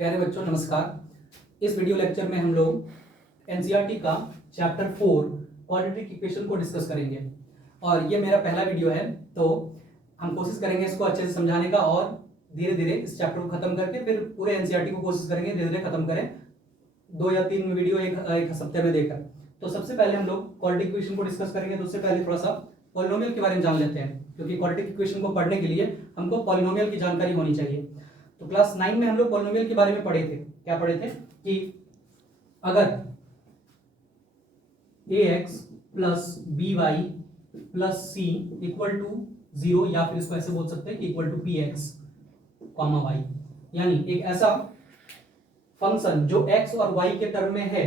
प्यारे बच्चों नमस्कार। इस वीडियो लेक्चर में हम लोग एनसीईआरटी का चैप्टर 4 क्वाड्रेटिक इक्वेशन को डिस्कस करेंगे और ये मेरा पहला वीडियो है, तो हम कोशिश करेंगे इसको अच्छे से समझाने का और धीरे धीरे इस चैप्टर को खत्म करके फिर पूरे एनसीईआरटी को कोशिश करेंगे धीरे धीरे खत्म करें, 2 या 3 वीडियो एक हफ्ते में देकर। तो सबसे पहले हम लोग क्वाड्रेटिक इक्वेशन को डिस्कस करेंगे। तो उससे पहले थोड़ा सा पॉलिनोमियल के बारे में जान लेते हैं, क्योंकि क्वाड्रेटिक इक्वेशन को पढ़ने के लिए हमको पॉलिनोमियल की जानकारी होनी चाहिए। तो क्लास 9 में हम लोग पॉलिनोमियल के बारे में पढ़े थे। क्या पढ़े थे कि अगर ax plus by plus c equal to 0, या फिर इसको ऐसे बोल सकते हैं कि equal to px comma y, यानी एक ऐसा फंक्शन जो x और y के टर्म में है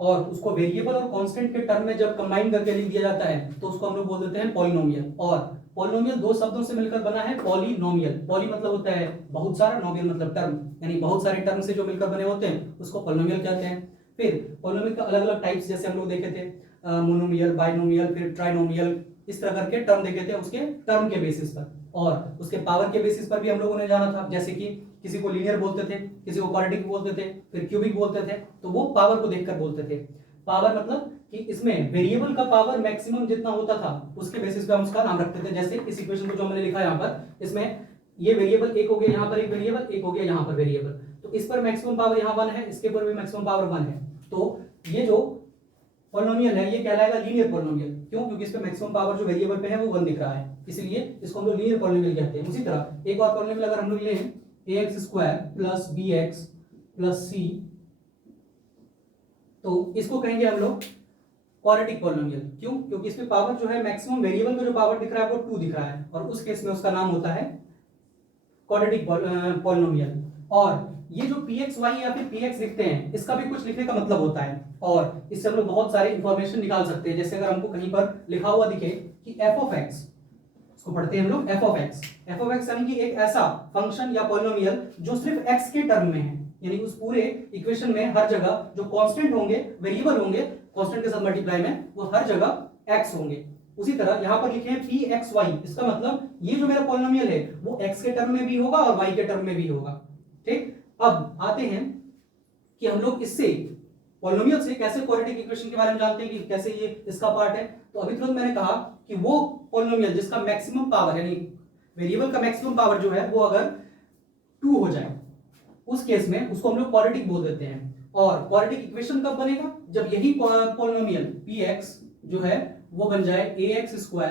और उसको वेरिएबल और कांस्टेंट के टर्म में जब कंबाइन करके लिख दिया जाता है तो उसको हम लोग बोल देते हैं पॉलिनोमियल। और पॉलिनोमियल दो शब्दों से मिलकर बना है, पॉलिनोमियल। पॉली मतलब होता है बहुत सारा, नोमियल मतलब टर्म, यानी बहुत सारे टर्म से जो मिलकर बने होते हैं उसको पॉलिनोमियल कहते हैं। फिर पॉलिनोमियल का अलग अलग टाइप्स जैसे हम लोग देखे थे, मोनोमियल, बाइनोमियल, फिर ट्राइनोमियल, इस तरह करके टर्म देखे थे उसके टर्म के बेसिस पर, और उसके पावर के बेसिस पर भी हम लोगों ने जाना था। जैसे कि किसी को लीनियर बोलते थे, किसी को क्वाड्रेटिक बोलते थे, फिर क्यूबिक बोलते थे, तो वो पावर को देखकर बोलते थे। पावर मतलब कि इसमें वेरिएबल का पावर मैक्सिमम जितना होता था उसके बेसिस पे हम उसका नाम रखते थे। जैसे इस इक्वेशन को जो मैंने लिखा है यहाँ पर, इसमें ये वेरिएबल एक हो गया, यहाँ पर एक वेरिएबल, एक हो गया यहाँ पर वेरिएबल, तो इस पर मैक्सिमम पावर यहाँ 1 है, इसके ऊपर भी मैक्सिमम पावर 1 है। तो ये जो पॉलिनोमियल है ये कहलाएगा लीनियर पॉलिनोमियल। क्यों? क्योंकि इस पे मैक्सिमम पावर जो वेरिएबल पे है वो 1 दिख रहा है, इसलिए इसको हम लोग लीनियर पॉलिनोमियल कहते हैं। उसी तरह एक और पॉलिनोमियल अगर हम लोग लें ax² plus bx plus c, तो इसको कहेंगे हम लोग क्वाड्रेटिक पॉलिनोमियल। क्यों? क्योंकि इसमें पावर जो है मैक्सिमम वेरिएबल का जो पावर दिख रहा है वो 2 दिख रहा है, और उस केस में उसका नाम होता है क्वाड्रेटिक पॉलिनोमियल। और ये जो pxy या फिर px लिखते हैं इसका भी कुछ लिखने का मतलब होता है, और इससे हम लोग बहुत सारे इंफॉर्मेशन निकाल सकते हैं। जैसे अगर हमको कहीं पर लिखा हुआ दिखे कि f of x, इसको पढ़ते हैं हम लोग f of x यानी कि एक ऐसा फंक्शन या पॉलिनोमियल जो सिर्फ x के टर्म में है, यानी उस पूरे इक्वेशन में हर जगह जो कांस्टेंट होंगे, वेरिएबल होंगे, कांस्टेंट के साथ मल्टीप्लाई में, वो हर जगह x होंगे। उसी तरह यहां पर लिखे हैं pxy, इसका मतलब ये जो मेरा पॉलिनोमियल है वो x के टर्म में भी होगा और y के टर्म में भी होगा। ठीक, अब आते हैं कि हम लोग इससे पॉलिनोमियल से कैसे क्वाड्रेटिक इक्वेशन के बारे में जानते हैं कि कैसे ये इसका पार्ट है। तो अभी तुरंत मैंने कहा कि वो पॉलिनोमियल जिसका मैक्सिमम पावर यानी वेरिएबल का मैक्सिमम पावर जो है वो अगर 2 हो जाए, उस केस में उसको हम लोग क्वाड्रेटिक बोल देते हैं। और क्वाड्रेटिक इक्वेशन कब बनेगा? जब यही पॉलिनोमियल px जो है वो बन जाए ax²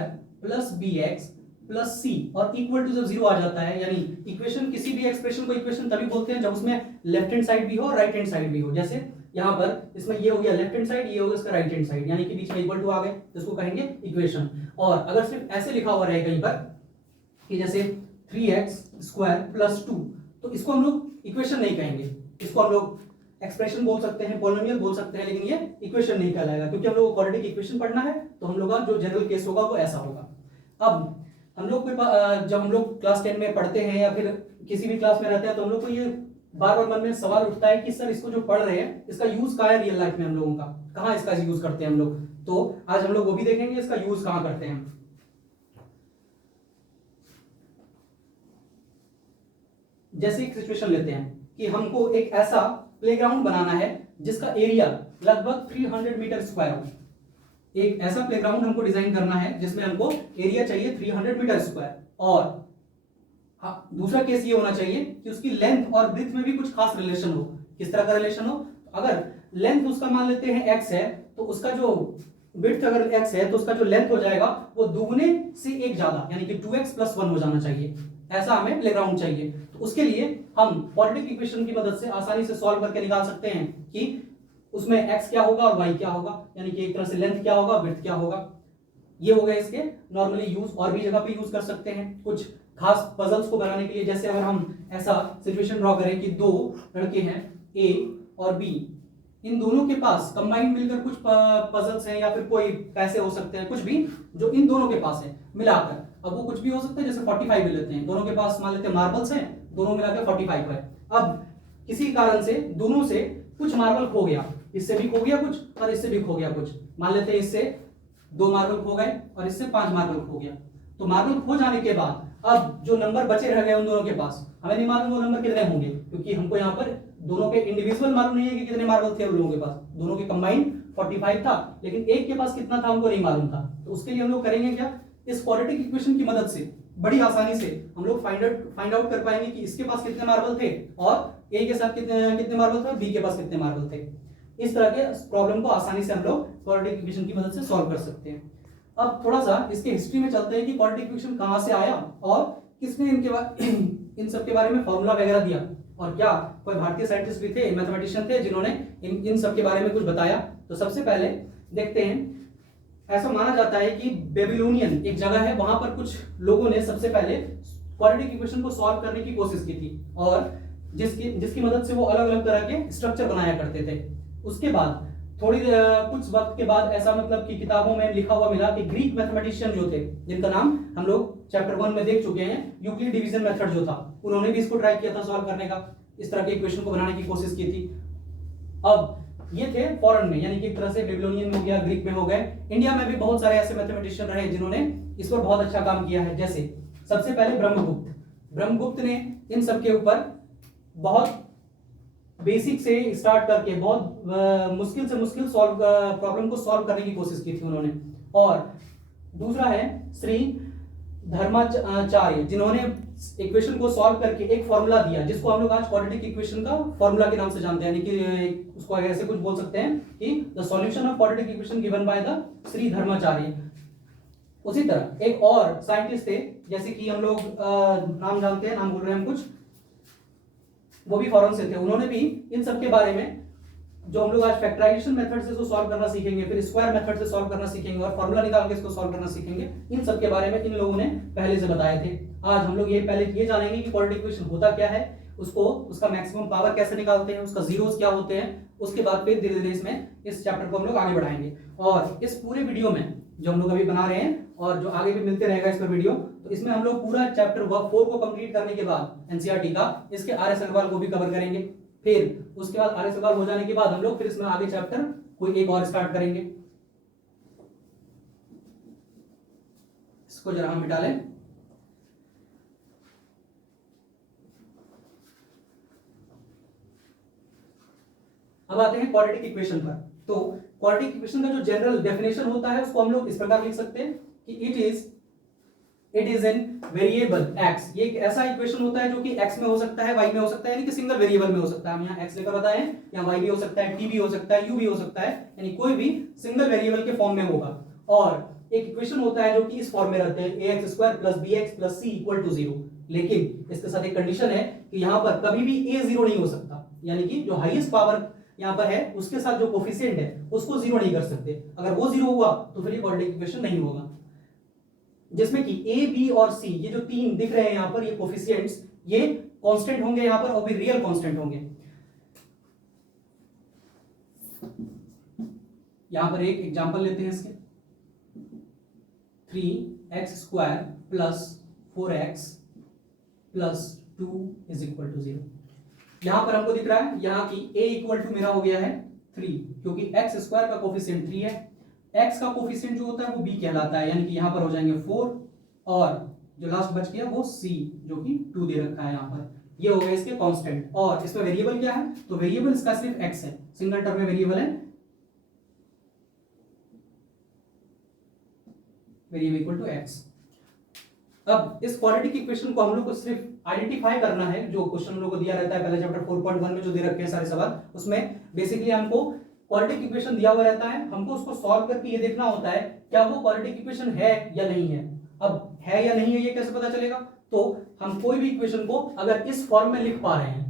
plus bx plus c, और इक्वल टू जब 0 आ जाता है, यानी इक्वेशन, किसी भी एक्सप्रेशन को इक्वेशन तभी बोलते हैं जब उसमें लेफ्ट हैंड साइड भी हो और राइट हैंड साइड भी हो। जैसे यहाँ पर इसमें ये हो गया लेफ्ट हैंड साइड, ये हो गया इसका राइट हैंड साइड, यानी कि बीच में इक्वल टू आ गए, तो इसको कहेंगे इक्वेशन। और अगर सिर्फ ऐसे लिखा हुआ रहे कहीं पर कि जैसे 3x² प्लस 2, तो इसको हम लोग इक्वेशन नहीं कहेंगे, इसको हम लोग एक्सप्रेशन बोल सकते हैं, पॉलिनोमियल बोल सकते हैं, लेकिन ये इक्वेशन नहीं कहलाएगा, क्योंकि हम लोग को क्वाड्रेटिक इक्वेशन पढ़ना है। तो हम लोग का जो जनरल केस होगा वो ऐसा होगा। अब हम लोग जब हम लोग क्लास 10 में पढ़ते हैं या फिर किसी भी क्लास में रहते हैं तो हम लोग को ये बार बार मन में सवाल उठता है कि सर इसको जो पढ़ रहे हैं इसका यूज कहाँ है रियल लाइफ में, हम लोगों का कहाँ इसका यूज करते हैं हम लोग। तो आज हम लोग वो भी देखेंगे इसका यूज कहाँ करते हैं। जैसे एक सिचुएशन लेते हैं कि हमको एक ऐसा प्लेग्राउंड बनाना है जिसका एरिया लगभग 300 मीटर स्क्वायर हो। एक ऐसा प्लेग्राउंड हमको डिजाइन करना है जिसमें हमको एरिया चाहिए 300 मीटर स्क्वायर, और हाँ, दूसरा केस ये होना चाहिए कि उसकी लेंथ और ब्रेड्थ में भी कुछ खास रिलेशन हो। किस तरह का रिलेशन हो? अगर लेंथ उसका मान लेते हैं x है, तो उसका जो ब्रेड्थ अगर x है तो उसका जो लेंथ हो जाएगा वो दुगने से एक ज्यादा, यानी कि 2x + 1 हो जाना चाहिए। ऐसा हमें प्लेग्राउंड चाहिए। तो उसके लिए हम क्वाड्रेटिक इक्वेशन की मदद से आसानी से सॉल्व करके निकाल सकते हैं कि उसमें x क्या होगा और y क्या होगा, यानी कि एक तरह से लेंथ क्या होगा, विड्थ क्या होगा। ये हो गए इसके नॉर्मली यूज, और भी जगह पे यूज कर सकते हैं कुछ खास पजल्स को बनाने के लिए। जैसे अगर हम ऐसा सिचुएशन ड्रॉ करें कि 2 लड़के हैं a और b, इन दोनों के पास कंबाइंड मिलकर कुछ पजल्स हैं या फिर कोई पैसे हो सकते हैं, कुछ भी जो इन दोनों के पास है मिलाकर। अब वो कुछ भी हो सकता है, जैसे 45 ले लेते हैं, दोनों के पास मान लेते हैं मार्बल्स हैं, दोनों मिलाकर 45 है। अब किसी कारण से दोनों से कुछ मार्बल खो गया, इससे भी खो गया कुछ और इससे भी खो गया कुछ, मान लेते हैं इससे 2 मार्बल खो गए और इससे 5 मार्बल खो गया। तो मार्बल खो जाने के बाद अब जो नंबर बचे रह गए उन दोनों के पास, हमें नहीं मालूम वो नंबर कितने होंगे, क्योंकि हमको यहाँ पर दोनों के इंडिविजुअल मालूम नहीं है कि कितने मार्बल थे उन लोगों के पास। दोनों के कंबाइंड 45 था, लेकिन एक के पास कितना था हमको नहीं मालूम था। तो उसके लिए हम लोग करेंगे क्या, इस क्वाड्रेटिक इक्वेशन की मदद से बड़ी आसानी से हम लोग फाइंड आउट कर पाएंगे कि इसके पास कितने मार्बल थे और ए के साथ कितने मार्बल थे और बी के पास कितने मार्बल थे। इस तरह के प्रॉब्लम को आसानी से हम लोग क्वाड्रेटिक इक्वेशन की मदद से सॉल्व कर सकते हैं। अब थोड़ा सा इसके हिस्ट्री में चलते हैं कि क्वाड्रेटिक इक्वेशन कहां से आया और किसने इन सब के बारे में फॉर्मूला वगैरह दिया, और क्या कोई भारतीय साइंटिस्ट भी थे, मैथमेटिशियन थे जिन्होंने इन सब के बारे में कुछ बताया। तो सबसे पहले देखते हैं, ऐसा माना जाता है कि बेबीलोनियन एक जगह है, वहां पर कुछ लोगों ने सबसे पहले क्वाड्रेटिक इक्वेशन को सॉल्व करने की कोशिश की थी, और जिसकी मदद से वो अलग अलग तरह के स्ट्रक्चर बनाया करते थे। उसके बाद कुछ वक्त के बाद ऐसा मतलब कि किताबों में लिखा हुआ मिला कि ग्रीक मैथमेटिशियन जो थे, जिनका नाम हम लोग चैप्टर 1 में देख चुके हैं, यूक्लिड डिवीजन मेथड जो था, उन्होंने भी इसको ट्राई किया था सॉल्व करने का, इस तरह के इक्वेशन को बनाने की कोशिश की थी। अब ये थे फॉरेन में, यानी कि एक तरह से बेबीलोनियन में हो गया, ग्रीक में हो गए। इंडिया में भी बहुत सारे ऐसे मैथमेटिशियन रहे जिन्होंने इस पर बहुत अच्छा काम किया है। जैसे सबसे पहले ब्रह्मगुप्त ने इन सब के ऊपर बहुत बेसिक से स्टार्ट करके बहुत मुश्किल से मुश्किल प्रॉब्लम को सॉल्व करने की कोशिश की थी उन्होंने। और दूसरा है श्री धर्माचार्य, जिन्होंने इक्वेशन को सॉल्व करके एक फॉर्मूला दिया, जिसको हम लोग आज क्वाड्रेटिक इक्वेशन का फॉर्मूला के नाम से जानते हैं, यानी कि उसको ऐसे कुछ बोल सकते हैं कि the solution of quadratic equation given by the Shri Dharmacharya. उसी तरह एक और साइंटिस्ट थे, जैसे कि हम लोग नाम जानते हैं, नाम बोल रहे हैं हम कुछ, वो भी फॉरेन से थे। उन्होंने भी इन सब के बारे में, जो हम लोग आज फैक्टराइजेशन मेथड से इसको सॉल्व करना सीखेंगे, फिर स्क्वायर मेथड से सॉल्व करना सीखेंगे और फॉर्मूला निकाल के इसको सॉल्व करना सीखेंगे, इन सब के बारे में इन लोगों ने पहले से बताए थे। आज हम लोग ये जानेंगे कि क्वाड्रेटिक इक्वेशन होता क्या है, उसका मैक्सिमम पावर कैसे निकालते हैं, उसका जीरोस क्या होते हैं। उसके बाद फिर धीरे धीरे इसमें इस चैप्टर को हम लोग आगे बढ़ाएंगे। और इस पूरे वीडियो में जो हम लोग अभी बना रहे हैं और जो आगे भी मिलते रहेगा इस पर वीडियो, तो इसमें हम लोग पूरा चैप्टर 4 को कंप्लीट करने के बाद एनसीईआरटी का, इसके आर.एस. अग्रवाल को भी कवर करेंगे। फिर उसके बाद आर.एस. अग्रवाल हो जाने के बाद हम लोग फिर इसमें आगे चैप्टर कोई एक और स्टार्ट करेंगे। इसको जरा हम मिटा लें। अब आते हैं क्वाड्रेटिक इक्वेशन पर। तो क्वाड्रेटिक इक्वेशन का जो जनरल डेफिनेशन होता है उसको हम लोग इस प्रकार लिख सकते हैं कि it is an variable x। ये एक ऐसा इक्वेशन होता है जो कि x में हो सकता है, y में हो सकता है, यानी कि सिंगल वेरिएबल में हो सकता है। हम यहाँ x लेकर बताएं, या y भी हो सकता है, t भी हो सकता है, u भी हो सकता है, यानी कोई भी सिंगल वेरिएबल के फॉर्म में होगा। और एक इक्वेशन होता है जो कि इस फॉर्म में रहते हैं, ax² + bx + c = 0। लेकिन इसके साथ एक कंडीशन है कि यहाँ पर कभी भी a 0 नहीं हो सकता, यानी कि जो हाईएस्ट पावर यहाँ पर है उसके साथ जो कोफिशिएंट है उसको 0 नहीं कर सकते। अगर वो 0 हुआ तो फिर ये क्वाड्रेटिक इक्वेशन नहीं होगा। जिसमें कि a, b और c, ये जो तीन दिख रहे हैं यहाँ पर, ये कोफिशिएंट्स, ये कांस्टेंट होंगे यहाँ पर और भी रियल कांस्टेंट होंगे। यहाँ पर एक एग्जांपल लेते हैं इसके, 3x² + 4x + 2 = 0। यहां पर हमको दिख रहा है यहाँ की a = मेरा हो गया है 3, क्योंकि x² का कोफिशिएंट 3 है, x का कोफिशिएंट जो होता है वो b कहलाता है, यानी कि यहां पर हो जाएंगे 4, और जो लास्ट बच गया वो c जो कि 2 दे रखा है यहाँ पर। ये हो गए इसके कांस्टेंट। और इसमें वेरिएबल क्या है, तो वेरिएबल इसका सिर्फ x है, सिंगल टर्म में वेरिएबल है, वेरिएबल = x। अब इस क्वाड्रेटिक इक्वेशन को हम लोग को सिर्फ आइडेंटिफाई करना है, जो क्वेश्चन हम लोग को दिया रहता है पहले चैप्टर 4.1 में जो दे रखे हैं सारे सवाल, उसमें बेसिकली हमको क्वाड्रेटिक इक्वेशन दिया हुआ रहता है, हमको उसको सॉल्व करके ये देखना होता है क्या वो क्वाड्रेटिक इक्वेशन है या नहीं है। अब है या नहीं है ये कैसे पता चलेगा, तो हम कोई भी इक्वेशन को अगर इस फॉर्म में लिख पा रहे हैं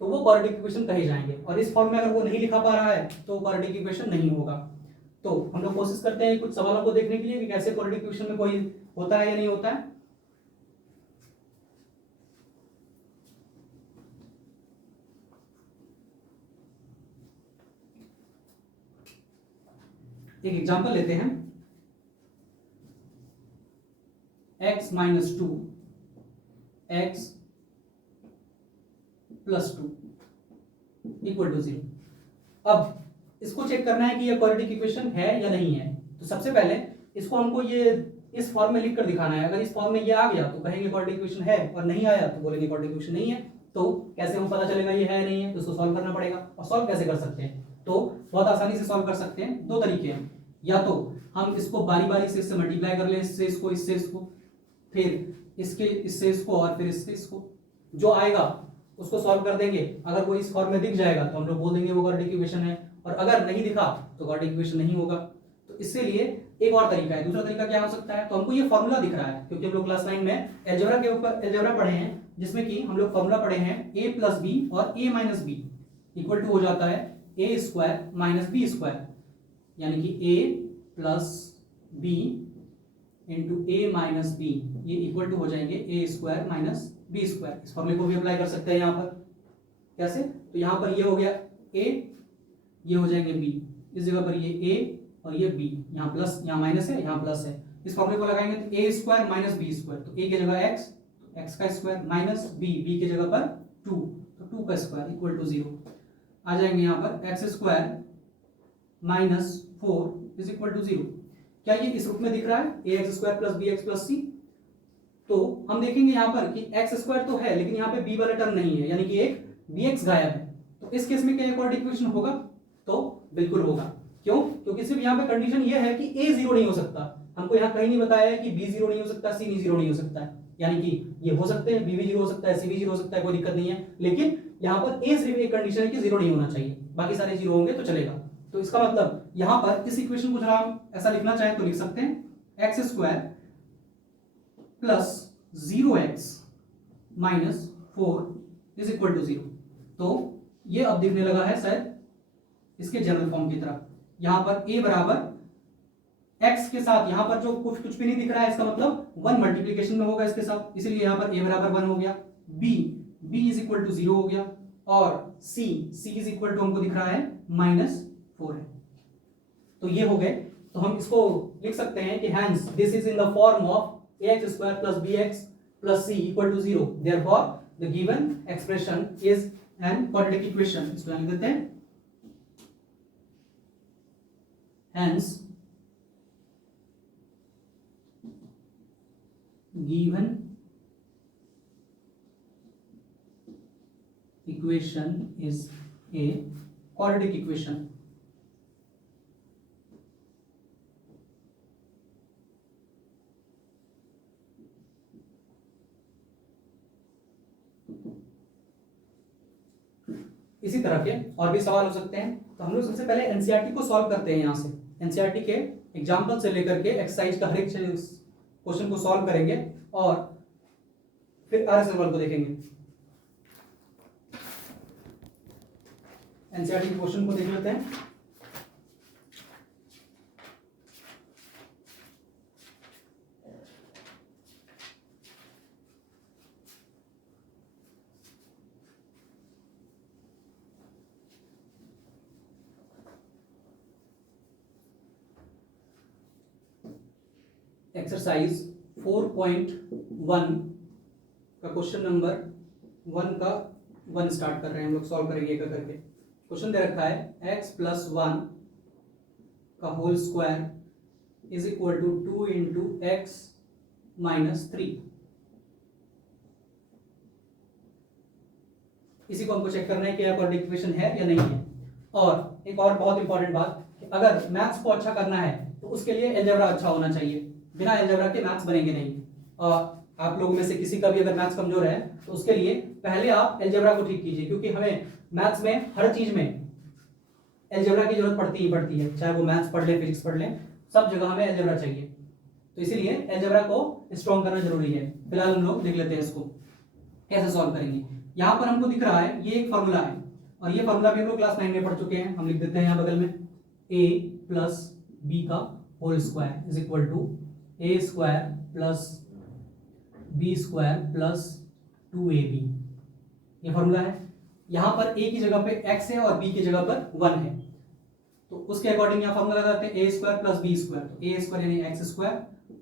तो वो क्वाड्रेटिक इक्वेशन कहे जाएंगे, और इस फॉर्म में अगर वो नहीं लिखा पा रहा है तो क्वाड्रेटिक इक्वेशन नहीं होगा। तो हम लोग कोशिश करते हैं कुछ सवालों को देखने के लिए कि कैसे क्वाड्रेटिक इक्वेशन में कोई होता है या नहीं होता है। एक एग्जांपल लेते हैं, x - 2 x + 2 = 0। अब इसको चेक करना है कि ये क्वाड्रेटिक इक्वेशन है या नहीं है। तो सबसे पहले इसको हमको ये इस फॉर्म में लिखकर दिखाना है। अगर इस फॉर्म में ये आ गया तो कहेंगे क्वाड्रेटिक इक्वेशन है, और नहीं आया तो बोलेंगे क्वाड्रेटिक इक्वेशन नहीं है। तो कैसे हम पता चलेगा ये है नहीं है, तो इसको सॉल्व करना पड़ेगा। और सॉल्व कैसे कर सकते हैं, तो बहुत आसानी से सॉल्व कर सकते हैं। दो तरीके हैं, या तो हम इसको बारी बारी से इससे मल्टीप्लाई कर ले, इससे इसको, फिर इससे इसको, और फिर इससे इसको, जो आएगा उसको सॉल्व कर देंगे। अगर वो इस फॉर्म में दिख जाएगा तो हम लोग बोल देंगे वो क्वाड्रेटिक इक्वेशन है, और अगर नहीं दिखा तो क्वाड्रेटिक इक्वेशन नहीं होगा। तो इसके लिए एक और तरीका है। दूसरा तरीका क्या हो सकता है, तो हमको ये फॉर्मूला दिख रहा है, क्योंकि हम लोग क्लास 9 में अलजेब्रा के ऊपर अलजेब्रा पढ़े हैं, जिसमें कि हम लोग फॉर्मूला पढ़े हैं a प्लस बी और a minus B equal to हो जाता है a square minus B square, यानी कि a plus B into a minus B, ये इक्वल टू हो जाएंगे a square minus B square. इस फॉर्मूले को भी अप्लाई कर सकते हैं यहाँ पर। कैसे, तो यहाँ पर ये हो गया a, ये हो जाएंगे b, इस जगह पर ये a और ये b, यहाँ प्लस यहाँ माइनस है, यहाँ प्लस है। इस फॉर्मूले को लगाएंगे तो a square minus B square, तो a की जगह x, तो x का स्क्वायर माइनस b, b की जगह पर 2, तो 2 का स्क्वायर इक्वल टू 0 आ जाएंगे। यहाँ पर x square minus 4 is equal to 0। क्या ये इस रूप में दिख रहा है, ax square plus bx plus c? तो हम देखेंगे यहाँ पर कि x स्क्वायर तो है, लेकिन यहाँ पे b वाला टर्म नहीं है, यानी कि एक bx गायब है। तो इस केस में क्या क्वाड्रेटिक इक्वेशन होगा, तो बिल्कुल होगा। क्यों, क्योंकि सिर्फ यहाँ पे कंडीशन ये है कि a 0 नहीं हो सकता। हमको यहाँ कहीं नहीं बताया है कि b 0 नहीं हो सकता, c 0 नहीं हो सकता है, यानी कि ये हो सकते हैं, b भी 0 हो सकता है, c भी 0 हो सकता है, कोई दिक्कत नहीं है। लेकिन यहाँ पर a सिर्फ एक कंडीशन है कि 0 नहीं होना चाहिए, बाकी सारे 0 होंगे तो चलेगा। तो इसका मतलब यहाँ पर इस इक्वेशन को जरा हम ऐसा लिखना चाहें तो लिख सकते हैं x square plus 0x minus 4 is equal to 0। तो ये अब दिखने लगा है शायद इसके जनरल फॉर्म की तरह। यहाँ पर a बराबर x के साथ, यहाँ पर जो कुछ भी नहीं दिख रहा है, इसका मतलब 1 मल्टीप्लीकेशन में होगा इसके साथ, इसलिए यहाँ पर a बराबर 1 हो गया, b इज इक्वल टू 0 हो गया, और c इज इक्वल टू हमको दिख रहा है -4 है। तो ये हो गए। तो हम इसको लिख सकते हैं कि hence this is in the form of ax square plus bx plus c equal to 0, therefore the given expression is an quadratic equation. इसको लिख देते हैं, hence given equation is a quadratic equation। इसी तरह के और भी सवाल हो सकते हैं। तो हम लोग सबसे पहले एनसीईआरटी को सॉल्व करते हैं। यहाँ से एनसीईआरटी के एग्जाम्पल से लेकर के एक्सरसाइज का हर एक क्वेश्चन को सॉल्व करेंगे और फिर आर सवाल को देखेंगे। एनसीईआरटी के क्वेश्चन को देख लेते हैं। एक्सरसाइज 4.1 का क्वेश्चन नंबर 1 का 1 स्टार्ट कर रहे हैं हम लोग, सॉल्व करेंगे एक करके। क्वेश्चन दे रखा है x प्लस 1 का whole square is equal to 2 into X minus 3। इसी को हमको चेक करना है कि क्वाड्रेटिक इक्वेशन है या नहीं है। और एक और बहुत इंपॉर्टेंट बात, कि अगर मैथ्स को अच्छा करना है तो उसके लिए अलजेब्रा अच्छा होना चाहिए। बिना अलजेब्रा के मैथ्स बनेंगे नहीं। और आप लोगों में से किसी का भी अगर मैथ्स कमजोर है तो उसके लिए पहले आप अलजेब्रा को ठीक कीजिए, क्योंकि हमें मैथ्स में हर चीज में अलजेब्रा की जरूरत पड़ती ही पड़ती है। चाहे वो मैथ्स पढ़ ले, फिजिक्स पढ़ ले, सब जगह हमें अलजेब्रा चाहिए। तो इसीलिए अलजेब्रा को स्ट्रॉन्ग करना जरूरी है। फिलहाल हम लोग देख लेते हैं इसको कैसे सॉल्व करेंगे। यहाँ पर हमको दिख रहा है ये एक फॉर्मूला है, और ये फॉर्मूला भी हम लोग क्लास 9 में पढ़ चुके हैं। हम लिख देते हैं यहाँ बगल में a प्लस बी का whole square is equal to a square plus B square plus 2ab। ये फॉर्मूला है। यहाँ पर a की जगह पे x है और b की जगह पर 1 है, तो उसके अकॉर्डिंग यहाँ फॉर्मूला लगाते हैं a square plus B square. तो a स्क्वायर यानी x square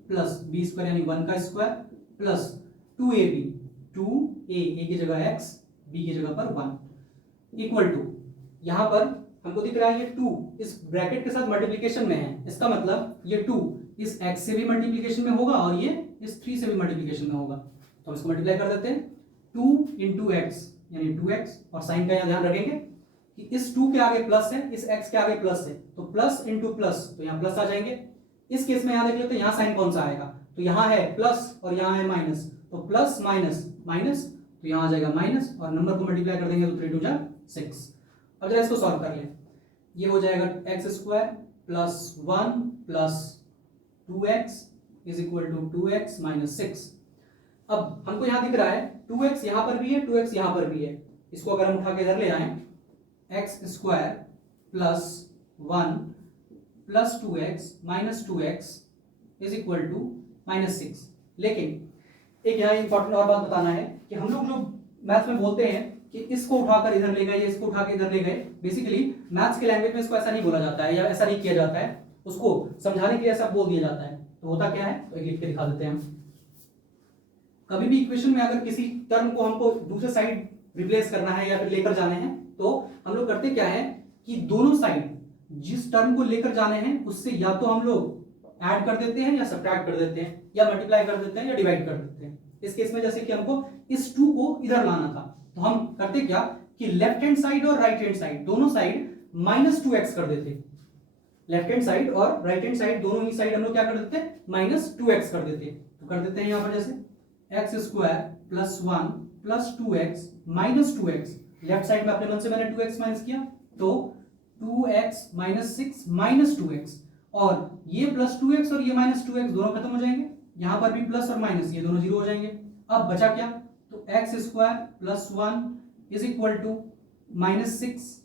plus b square यानी 1 का स्क्वायर प्लस 2ab, 2a की जगह x, b की जगह पर 1 इक्वल टू, यहाँ पर हमको दिख रहा है ये 2 इस ब्रैकेट के साथ मल्टीप्लिकेशन में है। इसका मतलब ये 2 इस x से भी मल्टीप्लीकेशन में होगा और ये इस 3 से भी मल्टीप्लीकेशन में होगा, तो हम इसको मल्टीप्लाई कर देते हैं। 2 इंटू एक्स यानी 2x, और साइन का यहाँ ध्यान रखेंगे कि इस 2 के आगे प्लस है, इस x के आगे प्लस है, तो प्लस इंटू प्लस, तो यहाँ प्लस आ जाएंगे। इस केस में यहाँ देख लेते हैं, यहाँ साइन कौन सा आएगा, तो यहाँ है प्लस और यहाँ है माइनस, तो प्लस माइनस माइनस, तो यहाँ आ जाएगा माइनस, और नंबर को मल्टीप्लाई कर देंगे तो 3 2 6। अब जरा इसको सॉल्व कर ले, ये हो जाएगा X square plus 1 plus 2x is equal to 2x minus 6। अब हमको यहाँ दिख रहा है 2x यहाँ पर भी है, 2x यहाँ पर भी है, इसको अगर हम उठा के इधर ले आए, X square plus 1 plus 2x minus 2x is equal to minus 6। लेकिन एक यहाँ इंपॉर्टेंट और बात बताना है कि हम लोग जो मैथ्स में बोलते हैं कि इसको उठाकर इधर ले गए या इसको उठा के इधर ले गए, बेसिकली मैथ्स के लैंग्वेज में इसको ऐसा नहीं बोला जाता है या ऐसा नहीं किया जाता है, उसको समझाने के लिए ऐसा बोल दिया जाता है। तो होता क्या है, तो एक लिख के दिखा देते हैं हम। कभी भी इक्वेशन में अगर किसी टर्म को हमको दूसरे साइड रिप्लेस करना है या फिर लेकर जाने हैं, तो हम लोग करते क्या है कि दोनों साइड जिस टर्म को लेकर जाने हैं उससे या तो हम लोग ऐड कर देते हैं या सब्ट्रैक्ट कर देते हैं या मल्टीप्लाई कर देते हैं या डिवाइड कर देते हैं। इस केस में जैसे कि हमको इस 2 को इधर लाना था, तो हम करते क्या कि लेफ्ट हैंड साइड और राइट हैंड साइड दोनों साइड -2x कर देते। लेफ्ट हैंड साइड और राइट हैंड साइड दोनों ही साइड हम लोग क्या कर देते -2x कर देते। तो कर देते हैं यहां पर जैसे x square plus 1 plus 2x minus 2x, left side में अपने मन से मैंने 2x माइनस किया, तो 2x माइनस 6 माइनस 2x, और ये प्लस 2x और ये माइनस 2x दोनों खत्म हो जाएंगे, यहां पर भी प्लस और माइनस ये दोनों जीरो हो जाएंगे। अब बचा क्या, तो X square plus 1 is equal to minus 6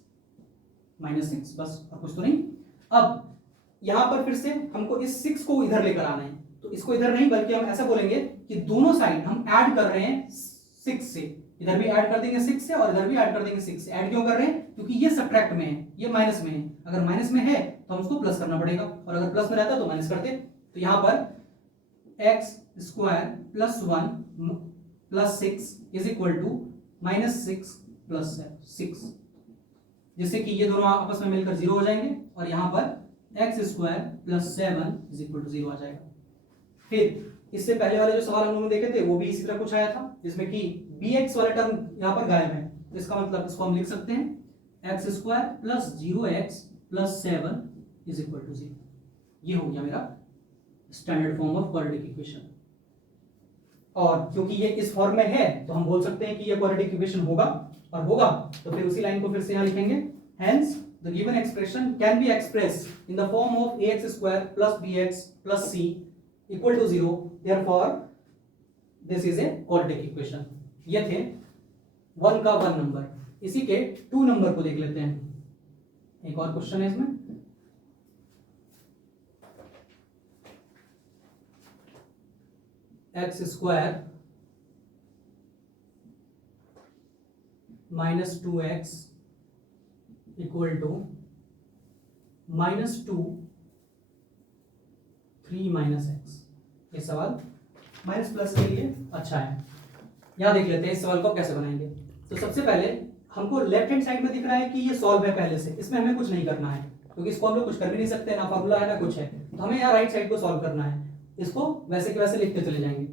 बस, और कुछ तो नहीं। अब यहां पर फिर से हमको इस 6 को इधर लेकर आना है, तो इसको इधर नहीं बल्कि हम ऐसा बोलेंगे कि दोनों साइड हम ऐड कर रहे हैं 6 से, इधर भी ऐड कर देंगे 6 से और इधर भी ऐड कर देंगे 6 से। ऐड क्यों कर रहे हैं, क्योंकि ये सब्ट्रैक्ट में है, ये माइनस में है, अगर माइनस में है तो हम उसको प्लस करना पड़ेगा, और अगर प्लस में रहता तो माइनस करते। तो यहां पर X square plus 1 plus 6 is equal to -6 plus 6, जिससे कि ये दोनों आपस में मिलकर 0 हो जाएंगे, और यहां पर X square plus 7 is equal to 0 आ जाएगा। फिर इससे पहले वाले जो सवाल हम लोगों ने देखे थे वो भी इसी तरह कुछ आया था, जिसमें कि bx वाला टर्म यहाँ पर गायब है, तो इसका मतलब इसको हम लिख सकते हैं X square plus 0x plus 7 is equal to 0। ये हो गया मेरा standard form of quadratic equation, और क्योंकि ये इस फॉर्म में है तो हम बोल सकते हैं कि ये क्वाड्रेटिक इक्वेशन होगा, और होगा तो फिर उसी लाइन को फिर से यहाँ लिखेंगे, hence the given expression can be expressed in the form of ax square plus bx plus c equal to 0, therefore this is a quadratic equation। ये थे 1 का 1 नंबर। इसी के 2 नंबर को देख लेते हैं, एक और क्वेश्चन है इसमें। X square minus 2x equal to -2 3 minus X. ये सवाल माइनस प्लस के लिए अच्छा है। यहाँ देख लेते हैं इस सवाल को कैसे बनाएंगे। तो सबसे पहले हमको लेफ्ट हैंड साइड में दिख रहा है कि ये सॉल्व है पहले से, इसमें हमें कुछ नहीं करना है क्योंकि इसको हम लोग कुछ कर भी नहीं सकते, ना फॉर्मूला है ना कुछ है, तो हमें यहाँ राइट साइड को सॉल्व करना है। इसको वैसे के वैसे लिखते चले जाएंगे,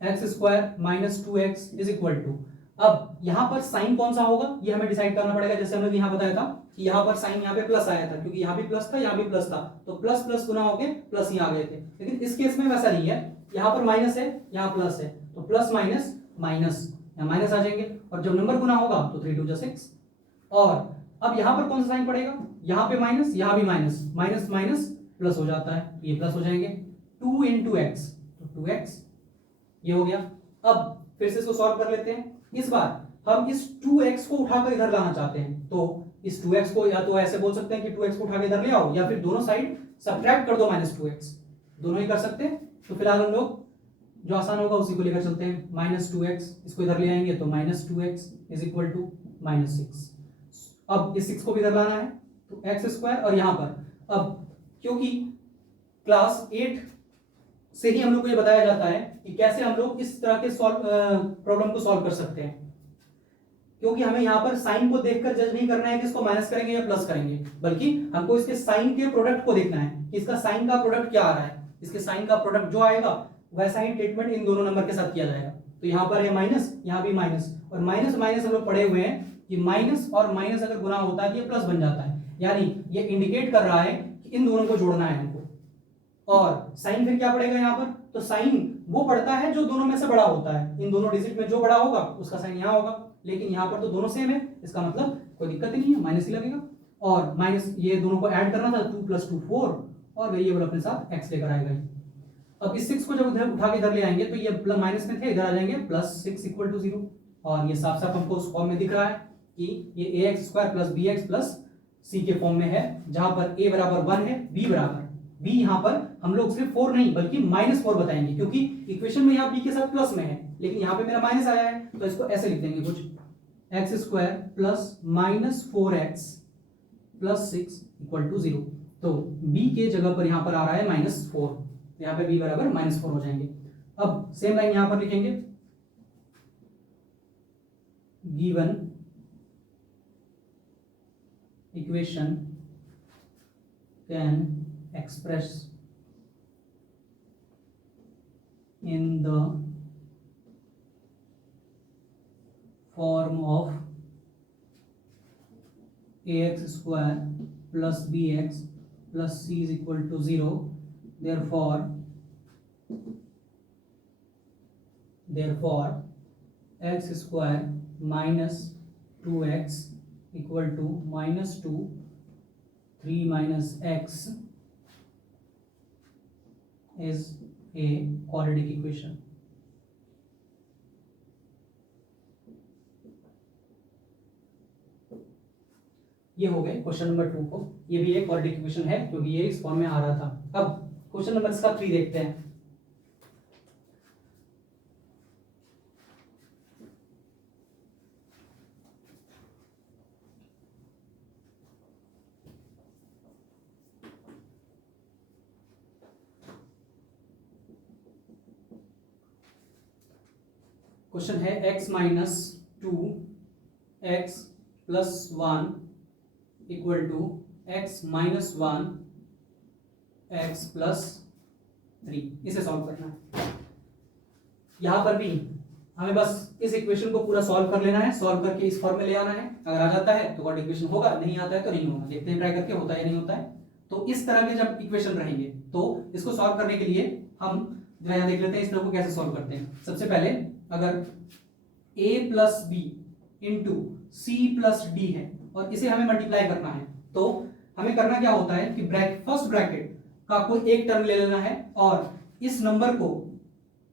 X square minus 2x is equal to, अब यहाँ पर साइन कौन सा होगा ये हमें डिसाइड करना पड़ेगा। जैसे हमने यहाँ बताया था कि यहाँ पर साइन यहाँ पे प्लस आया था, क्योंकि यहाँ भी प्लस था यहाँ भी प्लस था, तो प्लस प्लस गुना होके प्लस ही आ गए थे। लेकिन इस केस में वैसा नहीं है, यहाँ पर माइनस है यहाँ प्लस है, तो प्लस माइनस माइनस, यहाँ माइनस आ जाएंगे, और जब नंबर गुना होगा तो 3 2 6। और अब यहाँ पर कौन सा साइन पड़ेगा, यहाँ पे माइनस यहाँ भी माइनस, माइनस माइनस प्लस हो जाता है, ये प्लस हो जाएंगे। 2 इंटू एक्स तो 2x, ये हो गया। अब फिर से इसको सॉल्व कर लेते हैं। इस बार हम इस 2x को उठाकर इधर लाना चाहते हैं, तो इस 2x को या तो ऐसे बोल सकते हैं कि 2x को उठा के इधर ले आओ, या फिर दोनों साइड सब्ट्रैक्ट कर दो -2x, दोनों ही कर सकते हैं। तो फिलहाल हम लोग जो आसान होगा उसी को लेकर चलते हैं, -2x, इसको इधर ले आएंगे तो -2x इज इक्वल टू -6। अब इस 6 को भी इधर लाना है, तो एक्स स्क्वायर, और यहाँ पर अब क्योंकि क्लास 8 से ही हम लोग को ये बताया जाता है कि कैसे हम लोग इस तरह के प्रॉब्लम को सॉल्व कर सकते हैं, क्योंकि हमें यहाँ पर साइन को देखकर जज नहीं करना है कि इसको माइनस करेंगे या प्लस करेंगे, बल्कि हमको इसके साइन के प्रोडक्ट को देखना है कि इसका साइन का प्रोडक्ट क्या आ रहा है। इसके साइन का प्रोडक्ट जो आएगा वैसा ही ट्रीटमेंट इन दोनों नंबर के साथ किया जाएगा। तो यहाँ पर है माइनस, यहाँ भी माइनस, और माइनस माइनस हम लोग पढ़े हुए हैं कि माइनस और माइनस अगर गुना होता है तो ये प्लस बन जाता है, यानी ये इंडिकेट कर रहा है कि इन दोनों को जोड़ना है हमको। और साइन फिर क्या पड़ेगा यहाँ पर, तो साइन वो पड़ता है जो दोनों में से बड़ा होता है, इन दोनों डिजिट में जो बड़ा होगा उसका साइन यहाँ होगा, लेकिन यहाँ पर तो दोनों सेम है, इसका मतलब कोई दिक्कत ही नहीं है, माइनस ही लगेगा। और माइनस ये दोनों को ऐड करना था, 2 + 2 4, और वेरिएबल अपने साथ x लेकर आएगा। अब इस 6 को जब उधर उठा के इधर ले आएंगे तो ये प्लस माइनस में थे, इधर आ जाएंगे +6 = 0, और ये साफ साफ हमको उस फॉर्म में दिख रहा है कि ये ax² + bx + c के फॉर्म में है, जहां पर a बराबर 1 है, b बराबर, b यहाँ पर हम लोग सिर्फ 4 नहीं बल्कि -4 बताएंगे, क्योंकि इक्वेशन में यहाँ b के साथ प्लस में है, लेकिन यहाँ पे मेरा माइनस आया है, तो इसको ऐसे लिख देंगे कुछ, x² + -4x + 6 = 0। तो b के जगह पर यहाँ पर आ रहा है -4, यहाँ पे b बराबर -4 हो जाएंगे। अब सेम लाइन यहाँ पर लिखेंगे, given equation can express in the form of ax² + bx + c = 0, therefore x² - 2x = -2, 3 - x is a quadratic equation। ये हो गए क्वेश्चन नंबर 2 को, ये भी एक क्वाड्रेटिक इक्वेशन है क्योंकि ये इस फॉर्म में आ रहा था। अब क्वेश्चन नंबर इसका 3 देखते हैं। क्वेश्चन है x - 2x + 1 = x - 1 x + 3, इसे सॉल्व करना है। यहां पर भी हमें बस इस इक्वेशन को पूरा सॉल्व कर लेना है, सॉल्व करके इस फॉर्म में ले आना है। अगर आ जाता है तो क्वाड्रेटिक इक्वेशन होगा, नहीं आता है तो नहीं होगा, देखते हैं ट्राई करके होता है या नहीं होता है। तो इस तरह के जब इक्वेशन रहेंगे तो इसको सॉल्व करने के लिए हम जरा यहाँ देख लेते हैं इस तरह को कैसे सॉल्व करते हैं। सबसे पहले अगर a + b * c + d है और इसे हमें मल्टीप्लाई करना है, तो हमें करना क्या होता है कि फर्स्ट ब्रैकेट का कोई एक टर्म ले लेना है और इस नंबर को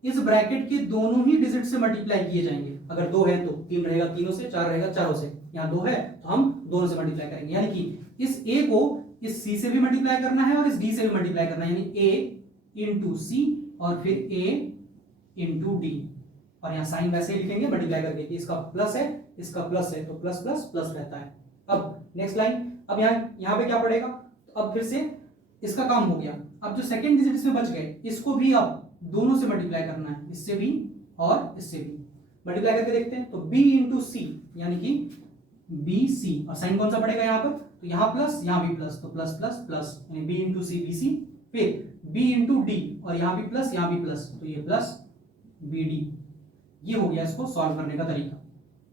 इस ब्रैकेट के दोनों ही डिजिट से मल्टीप्लाई किए जाएंगे। अगर 2 है तो 3 रहेगा, तीनों से, 4 रहेगा, चारों से। यहाँ 2 है तो हम दोनों से मल्टीप्लाई करेंगे, यानी कि इस a को इस c से भी मल्टीप्लाई करना है और इस d से भी मल्टीप्लाई करना है, यानी a * c और फिर a * d, और यहाँ साइन वैसे ही लिखेंगे मल्टीप्लाई करके कि इसका प्लस है, इसका प्लस है, तो प्लस प्लस प्लस रहता है। अब नेक्स्ट लाइन, अब यहाँ पे क्या पड़ेगा, तो अब फिर से इसका काम हो गया। अब जो सेकंड डिजिट इसमें बच गए इसको भी अब दोनों से मल्टीप्लाई करना है, इससे भी और इससे भी मल्टीप्लाई करके देखते हैं। तो b * c यानी कि bc, और साइन कौन सा पड़ेगा यहाँ पर, तो यहाँ प्लस यहाँ भी प्लस, तो प्लस प्लस प्लस, यानी b * c bc, फिर b * d और यहाँ भी प्लस यहाँ भी प्लस, तो ये प्लस bd। ये हो गया इसको सॉल्व करने का तरीका।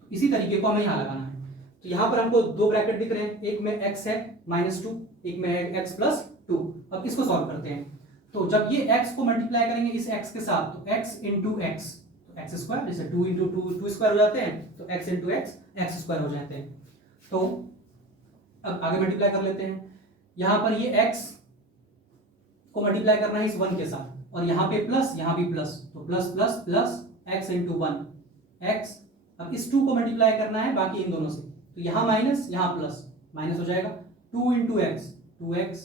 तो इसी तरीके को हमें यहाँ लगाना है। तो यहाँ पर हमको 2 ब्रैकेट दिख रहे हैं, एक में x है -2, एक में है x + 2। अब इसको सॉल्व करते हैं। तो जब ये x को मल्टीप्लाई करेंगे इस x के साथ, तो x * x, तो x², जैसे 2 * 2 2² हो जाते हैं, तो x * x x² हो जाते हैं। तो अब आगे मल्टीप्लाई कर लेते हैं। यहाँ पर ये x को मल्टीप्लाई करना है इस 1 के साथ, और यहाँ पे प्लस यहाँ भी प्लस, तो plus plus plus x * 1 x। अब इस 2 को मल्टीप्लाई करना है बाकी इन दोनों से, तो यहाँ माइनस यहाँ प्लस, माइनस हो जाएगा 2 * x 2x,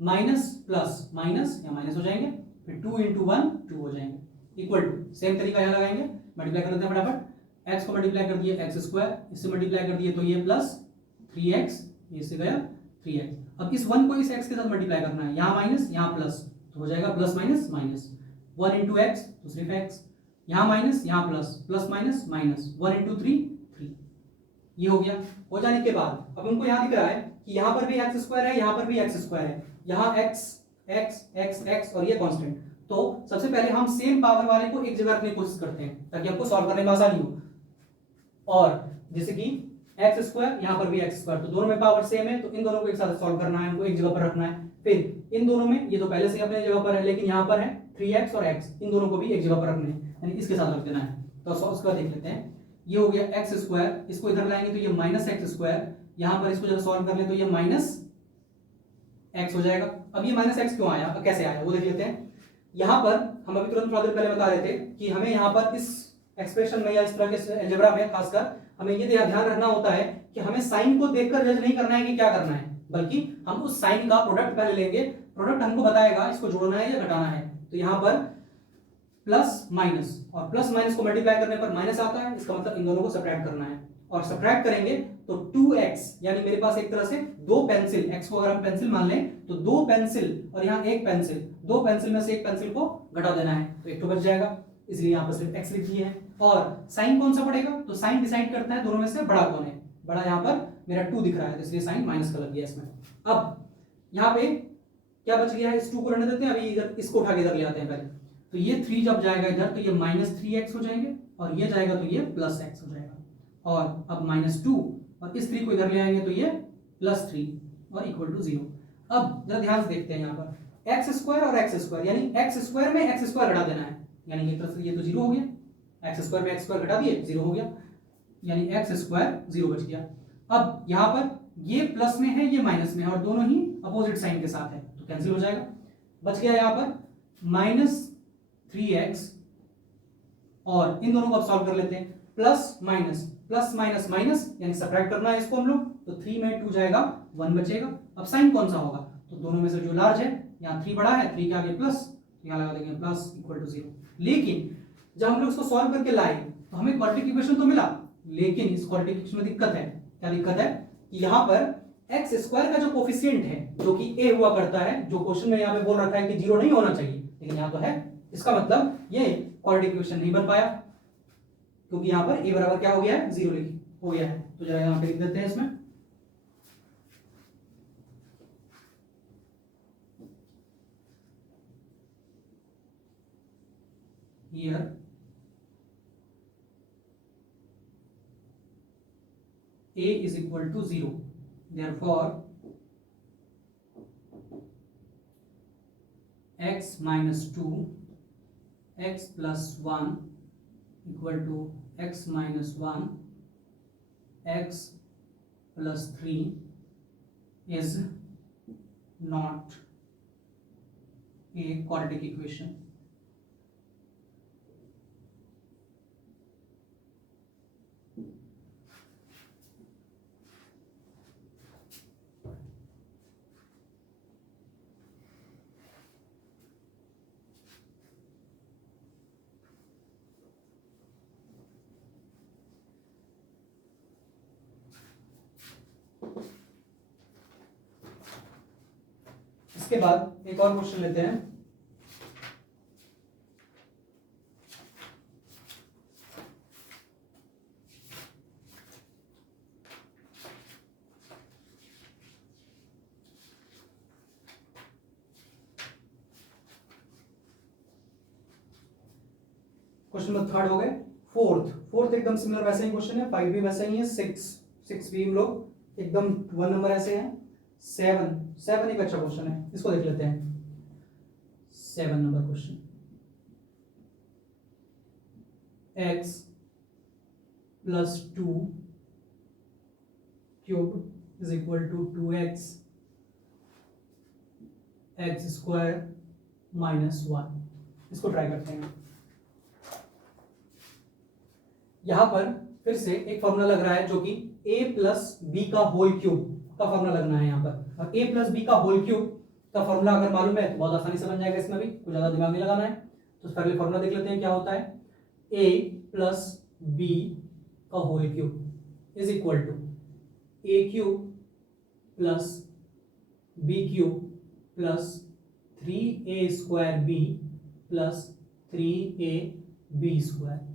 minus plus minus यहाँ माइनस हो जाएंगे, फिर 2 * 1 2 हो जाएंगे, इक्वल टू सेम तरीका यहाँ लगाएंगे। मल्टीप्लाई कर लेते हैं फटाफट, x को मल्टीप्लाई कर दिए x², इससे मल्टीप्लाई कर दिए तो ये प्लस 3x, ये से गया 3x। अब इस 1 को इस x के साथ मल्टीप्लाई करना है, यहाँ माइनस यहाँ प्लस, तो हो जाएगा प्लस माइनस माइनस 1 * x तो सिर्फ x, यहाँ माइनस यहाँ प्लस, प्लस माइनस माइनस 1 * 3 3। ये हो गया। हो जाने के बाद अब हमको यहाँ दिख रहा है कि यहाँ पर भी x² है, यहाँ पर भी x² है, यहाँ x एक्स एक्स एक्स और ये कांस्टेंट। तो सबसे पहले हम सेम पावर वाले को एक जगह रखने की कोशिश करते हैं ताकि आपको सॉल्व करने में आसानी हो। और जैसे कि एक्स स्क्वायर, यहां पर भी एक्स स्क्वायर, तो दोनों में पावर सेम है तो इन दोनों को एक साथ सॉल्व करना है, हमको एक जगह पर रखना है। फिर इन दोनों में, ये तो पहले से ही अपने जगह पर है लेकिन यहां पर है 3x और x, इन दोनों को भी एक जगह पर रखना है, यानी इसके साथ रख देना है। तो उसका देख लेते हैं। ये हो गया एक्स स्क्वायर, इसको इधर लाएंगे तो ये माइनस एक्स स्क्वायर, यहां पर इसको जब सॉल्व कर ले तो ये माइनस एक्स हो जाएगा। अब ये माइनस एक्स क्यों आया, कैसे आया वो देख लेते हैं। यहां पर हम अभी तुरंत थोड़ा देर पहले बता रहे थे कि हमें यहां पर इस एक्सप्रेशन में या इस तरह के अलजेब्रा में खासकर हमें ये ध्यान रखना होता है कि हमें साइन को देखकर जज नहीं करना है कि क्या करना है, बल्कि हम उस साइन का प्रोडक्ट पहले लेंगे। प्रोडक्ट हमको बताएगा इसको जोड़ना है या घटाना है। तो यहां पर प्लस माइनस, और प्लस माइनस को मल्टीप्लाई करने पर माइनस आता है, इसका मतलब इन दोनों को सब्ट्रैक्ट करना है। और सब्ट्रैक्ट करेंगे तो 2x, यानी मेरे पास एक तरह से दो पेंसिल, x को अगर हम पेंसिल मान लें तो दो पेंसिल और यहाँ एक पेंसिल, दो पेंसिल में से एक पेंसिल को घटा देना है तो एक तो बच जाएगा, इसलिए यहाँ पर सिर्फ x लिख दिए हैं। और साइन कौन सा पड़ेगा, तो साइन डिसाइड करता है दोनों में से बड़ा कौन है। बड़ा यहाँ पर मेरा 2 दिख रहा है, इसलिए साइन माइनस का लग गया इसमें। अब यहाँ पे क्या बच गया है, इस 2 को रहने देते हैं, अभी इधर इसको उठा के इधर ले आते हैं पहले। तो ये 3 जब जाएगा इधर तो ये माइनस 3x हो जाएंगे, और ये जाएगा तो ये प्लस x हो जाएगा। और अब -2 और इस 3 को इधर ले आएंगे तो ये +3 और इक्वल टू 0। अब जरा ध्यान से देखते हैं यहाँ पर एक्स स्क्वायर और एक्स स्क्वायर, यानी एक्स स्क्वायर में एक्स स्क्वायर घटा देना है, यानी एक तरह से ये तो 0 हो गया, एक्स स्क्वायर में एक्स स्क्वायर घटा दिए 0 हो गया, यानी एक्स स्क्वायर 0 बच गया। अब यहाँ पर ये प्लस में है ये माइनस में है और दोनों ही अपोजिट साइन के साथ है तो कैंसिल हो जाएगा। बच गया यहाँ पर -3x, और इन दोनों को अब सॉल्व कर लेते हैं। प्लस माइनस माइनस यानी सब्ट्रैक्ट करना है इसको हम लोग, तो 3 में 2 जाएगा 1 बचेगा। अब साइन कौन सा होगा, तो दोनों में से जो लार्ज है, यहाँ 3 बड़ा है, 3 के आगे प्लस, यहाँ लगा देंगे प्लस इक्वल टू 0। लेकिन जब हम लोग इसको सॉल्व करके लाए तो हमें क्वाड्रेटिक इक्वेशन तो मिला, लेकिन इस क्वाड्रेटिक इक्वेशन में दिक्कत है। क्या दिक्कत है कि यहाँ पर एक्स स्क्वायर का जो कोफिशिएंट है जो कि a हुआ करता है, जो क्वेश्चन में यहाँ पे बोल रखा है कि 0 नहीं होना चाहिए, लेकिन यहाँ तो है, इसका मतलब ये क्वाड्रेटिक इक्वेशन नहीं बन पाया, क्योंकि यहाँ पर a बराबर क्या हो गया है, 0 हो गया है। तो जरा यहाँ पे लिख देते हैं इसमें, here a is equal to 0, therefore x minus 2 x plus 1 equal to x minus 1 x plus 3 is not a quadratic equation. इसके बाद एक और क्वेश्चन लेते हैं। क्वेश्चन नंबर 3 हो गए। फोर्थ एकदम सिमिलर वैसे ही क्वेश्चन है, 5 भी वैसे ही है, 6 भी हम लोग एकदम 1 नंबर ऐसे हैं। 7 एक अच्छा क्वेश्चन है, इसको देख लेते हैं। 7 नंबर question, x plus 2 cube is equal to 2x x square minus 1। इसको ट्राई करते हैं। यहां पर फिर से एक फॉर्मूला लग रहा है जो कि a प्लस बी का होल क्यूब का फॉर्मूला लगना है यहाँ पर। और a प्लस बी का होल क्यूब का फॉर्मूला अगर मालूम है तो बहुत आसानी से बन जाएगा, इसमें भी कुछ ज्यादा दिमाग नहीं लगाना है। तो पहले फॉर्मूला देख लेते हैं क्या होता है। a प्लस बी का whole cube is equal to a cube plus B cube plus 3a square B plus 3ab square.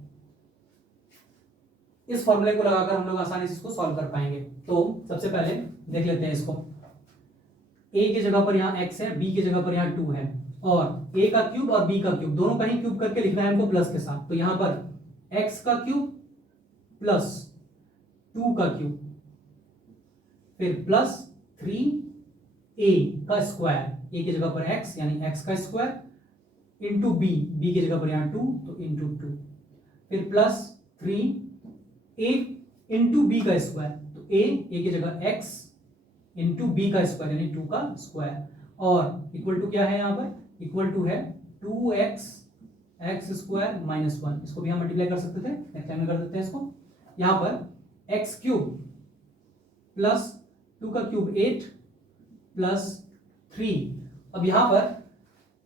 इस फॉर्मूले को लगाकर हम लोग आसानी से इसको सॉल्व कर पाएंगे। तो सबसे पहले देख लेते हैं इसको। ए की जगह पर यहाँ x है, बी की जगह पर यहाँ 2 है, और a का क्यूब और b का क्यूब दोनों का ही क्यूब करके लिखना है हमको प्लस के साथ। तो यहाँ पर x का क्यूब प्लस 2 का क्यूब, फिर प्लस 3a का स्क्वायर, a की जगह पर x यानी x का स्क्वायर इंटू b, b की जगह पर यहाँ 2 तो इंटू 2, फिर प्लस 3a इंटू बी का स्क्वायर, तो a की जगह x इंटू बी का स्क्वायर यानी 2 का स्क्वायर, और इक्वल टू क्या है यहाँ पर, इक्वल टू है 2x x स्क्वायर माइनस 1। इसको भी हम मल्टीप्लाई कर सकते थे, नेक्स्ट टाइम में कर देते हैं इसको। यहाँ पर x क्यूब प्लस 2 का क्यूब 8 प्लस 3। अब यहाँ पर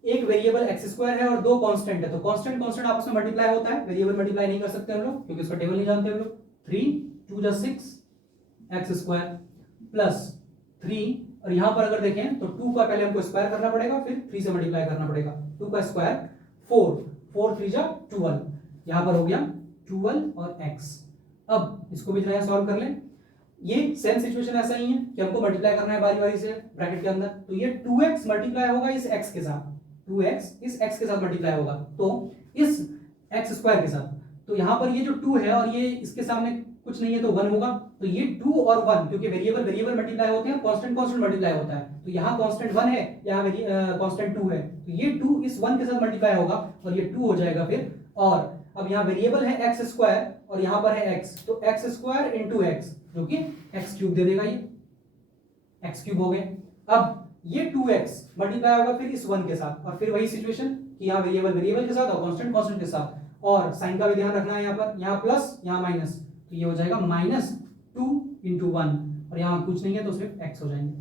एक वेरिएबल एक्स स्क्वायर है और दो कांस्टेंट है, तो कांस्टेंट कांस्टेंट आपस में मल्टीप्लाई होता है, वेरिएबल मल्टीप्लाई नहीं कर सकते हम लोग क्योंकि इसका टेबल नहीं जानते हम लोग। 3 2 जा 6 एक्स स्क्वायर प्लस 3, और यहाँ पर अगर देखें तो 2 का पहले हमको स्क्वायर करना पड़ेगा, फिर 3 से मल्टीप्लाई करना पड़ेगा। 2 का स्क्वायर 4 4 3 जा 12, यहाँ पर हो गया 12 और x। अब इसको भी जरा सॉल्व कर लें। ये सेम सिचुएशन ऐसा ही है कि हमको मल्टीप्लाई करना है बारी बारी से ब्रैकेट के अंदर, तो ये 2x मल्टीप्लाई होगा इस x के साथ, 2x इस x के साथ मल्टीप्लाई होगा तो इस x स्क्वायर के साथ। तो यहाँ पर ये जो 2 है और ये इसके सामने कुछ नहीं है तो 1 होगा, तो ये 2 और 1 क्योंकि वेरिएबल वेरिएबल मल्टीप्लाई होते हैं, कांस्टेंट कांस्टेंट मल्टीप्लाई होता है, तो यहाँ कांस्टेंट 1 है, यहाँ कांस्टेंट 2 है, तो ये 2 इस 1 के साथ मल्टीप्लाई होगा और ये 2 हो जाएगा फिर। और अब यहाँ वेरिएबल है एक्स स्क्वायर और यहाँ पर है x, तो एक्स स्क्वायर इंटू एक्स जो कि एक्स क्यूब दे देगा, ये एक्स क्यूब हो गए। अब ये 2x मल्टीप्लाई होगा फिर इस 1 के साथ, और फिर वही सिचुएशन कि यहाँ वेरिएबल वेरिएबल के साथ और कांस्टेंट कांस्टेंट के साथ, और साइन का भी ध्यान रखना है, यहाँ पर यहाँ प्लस यहाँ माइनस, तो ये हो जाएगा -2 इंटू 1, और यहाँ कुछ नहीं है तो सिर्फ x हो जाएंगे।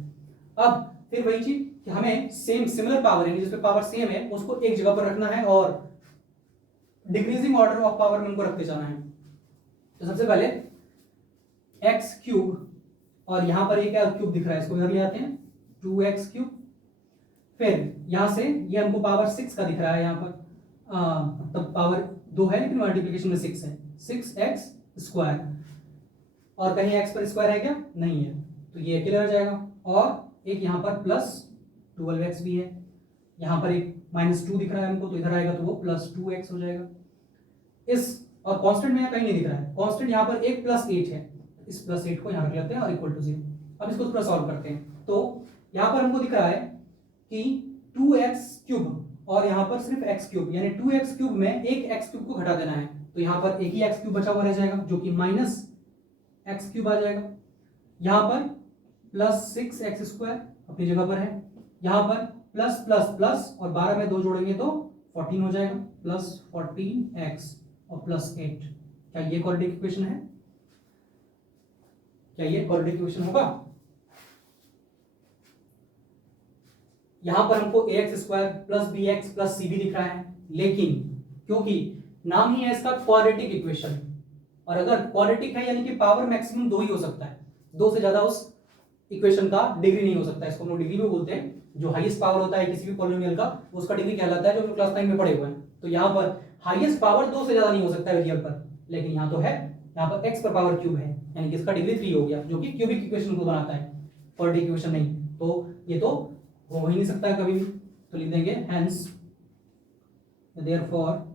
अब फिर वही चीज कि हमें सेम सिमिलर पावर यानी जिसपे पावर सेम है उसको एक जगह पर रखना है और डिक्रीजिंग ऑर्डर ऑफ पावर में उनको रखते जाना है। तो सबसे पहले एक्स क्यूब, और यहां पर ये क्या क्यूब दिख रहा है, इसको इधर ले आते हैं 2x क्यूब, फिर यहां से ये हमको पावर 6 का दिख रहा है, यहाँ पर तब पावर 2 है लेकिन मल्टीप्लिकेशन में 6 है, 6x स्क्वायर, और कहीं x पर स्क्वायर है क्या, नहीं है, तो ये अकेले रह जाएगा। और एक यहाँ पर प्लस 12x भी है, यहाँ पर एक -2 दिख रहा है हमको, तो इधर आएगा तो वो +2x हो जाएगा। इस और कांस्टेंट में कहीं नहीं दिख रहा है, कांस्टेंट यहाँ पर एक +8 है, इस +8 को यहाँ रख लेते हैं और इक्वल टू 0। अब इसको थोड़ा सॉल्व करते हैं, तो यहाँ पर हमको दिख रहा है कि 2x क्यूब और यहाँ पर सिर्फ x क्यूब, यानी 2x क्यूब में एक x क्यूब को घटा देना है, तो यहाँ पर एक ही x क्यूब बचा हुआ रह जाएगा जो कि -x क्यूब आ जाएगा। यहाँ पर +6x स्क्वायर अपनी जगह पर है, यहाँ पर प्लस प्लस प्लस और 12 में 2 जोड़ेंगे तो 14 हो जाएगा, +14x और +8। क्या ये क्वाड्रेटिक इक्वेशन है, क्या ये क्वाड्रेटिक इक्वेशन होगा? यहां पर हमको ax square plus bx plus c भी दिख रहा है, लेकिन क्योंकि नाम ही है इसका क्वाड्रेटिक इक्वेशन, और अगर क्वाड्रेटिक है यानी कि पावर मैक्सिमम 2 ही हो सकता है, 2 से ज्यादा उस इक्वेशन का डिग्री नहीं हो सकता है। इसको हम लोग डिग्री में बोलते हैं, जो हाईएस्ट पावर होता है किसी भी पॉलिनोमियल का उसका डिग्री कहलाता है, जो हम क्लास 9 में पढ़े हुए हैं। तो यहाँ पर हाईएस्ट पावर 2 से ज्यादा नहीं हो सकता है वेरिएबल पर, लेकिन यहाँ तो है, यहाँ पर x पर पावर क्यूब है यानी कि इसका डिग्री 3 हो गया, जो कि क्यूबिक इक्वेशन को बनाता है, क्वाड्रेटिक इक्वेशन नहीं। तो ये तो हो ही नहीं सकता कभी भी, तो लिख देंगे hence therefore